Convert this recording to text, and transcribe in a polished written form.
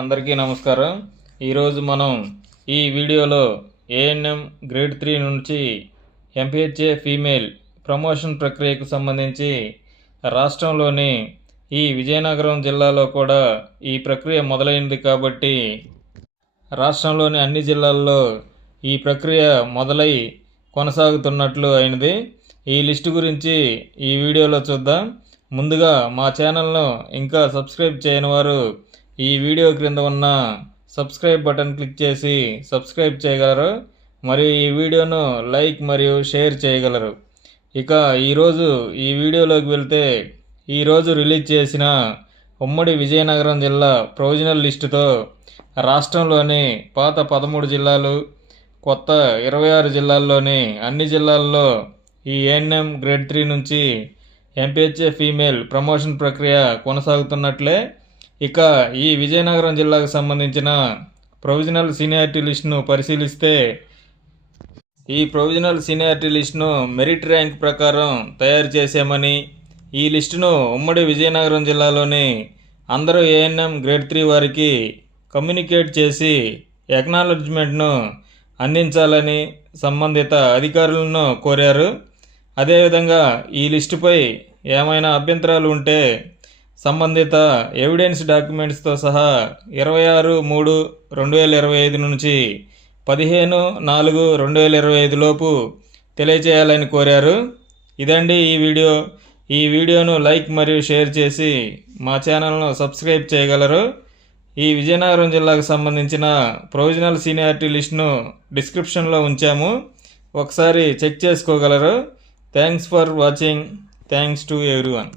అందరికీ నమస్కారం. ఈరోజు మనం ఈ వీడియోలో ఏఎన్ఎం గ్రేడ్ 3 నుంచి ఎంపీహెచ్ఏ ఫీమేల్ ప్రమోషన్ ప్రక్రియకు సంబంధించి రాష్ట్రంలోని ఈ విజయనగరం జిల్లాలో కూడా ఈ ప్రక్రియ మొదలైంది కాబట్టి రాష్ట్రంలోని అన్ని జిల్లాల్లో ఈ ప్రక్రియ మొదలై కొనసాగుతున్నట్లు అయినది. ఈ లిస్టు గురించి ఈ వీడియోలో చూద్దాం. ముందుగా మా ఛానల్ను ఇంకా సబ్స్క్రైబ్ చేయని వారు ఈ వీడియో క్రింద ఉన్న సబ్స్క్రైబ్ బటన్ క్లిక్ చేసి సబ్స్క్రైబ్ చేయగలరు. మరియు ఈ వీడియోను లైక్ మరియు షేర్ చేయగలరు. ఇక ఈరోజు ఈ వీడియోలోకి వెళ్తే ఈరోజు రిలీజ్ చేసిన ఉమ్మడి విజయనగరం జిల్లా ప్రొవిజనల్ లిస్టుతో రాష్ట్రంలోని పాత 13 జిల్లాలు, కొత్త 26 జిల్లాల్లోని అన్ని జిల్లాల్లో ఈ ఏఎన్ఎం గ్రేడ్ 3 నుంచి ఎంపీహెచ్ఏ ఫీమేల్ ప్రమోషన్ ప్రక్రియ కొనసాగుతున్నట్లే. ఇక ఈ విజయనగరం జిల్లాకు సంబంధించిన ప్రొవిజనల్ సీనియారిటీ లిస్టును పరిశీలిస్తే ఈ ప్రొవిజనల్ సీనియారిటీ లిస్టును మెరిట్ ర్యాంక్ ప్రకారం తయారు చేశామని, ఈ లిస్టును ఉమ్మడి విజయనగరం జిల్లాలోని అందరూ ఏఎన్ఎం గ్రేడ్ 3 వారికి కమ్యూనికేట్ చేసి ఎక్నాలెడ్జ్మెంట్ను అందించాలని సంబంధిత అధికారులను కోరారు. అదేవిధంగా ఈ లిస్టుపై ఏమైనా అభ్యంతరాలు ఉంటే సంబంధిత ఎవిడెన్స్ డాక్యుమెంట్స్తో సహా 26/3/2025 నుంచి 15/4/2025 లోపు తెలియచేయాలని కోరారు. ఇదండి ఈ వీడియో. ఈ వీడియోను లైక్ మరియు షేర్ చేసి మా ఛానల్ను సబ్స్క్రైబ్ చేయగలరు. ఈ విజయనగరం జిల్లాకు సంబంధించిన ప్రొవిజనల్ సీనియారిటీ లిస్టును డిస్క్రిప్షన్లో ఉంచాము, ఒకసారి చెక్ చేసుకోగలరు. Thanks for watching. Thanks to everyone.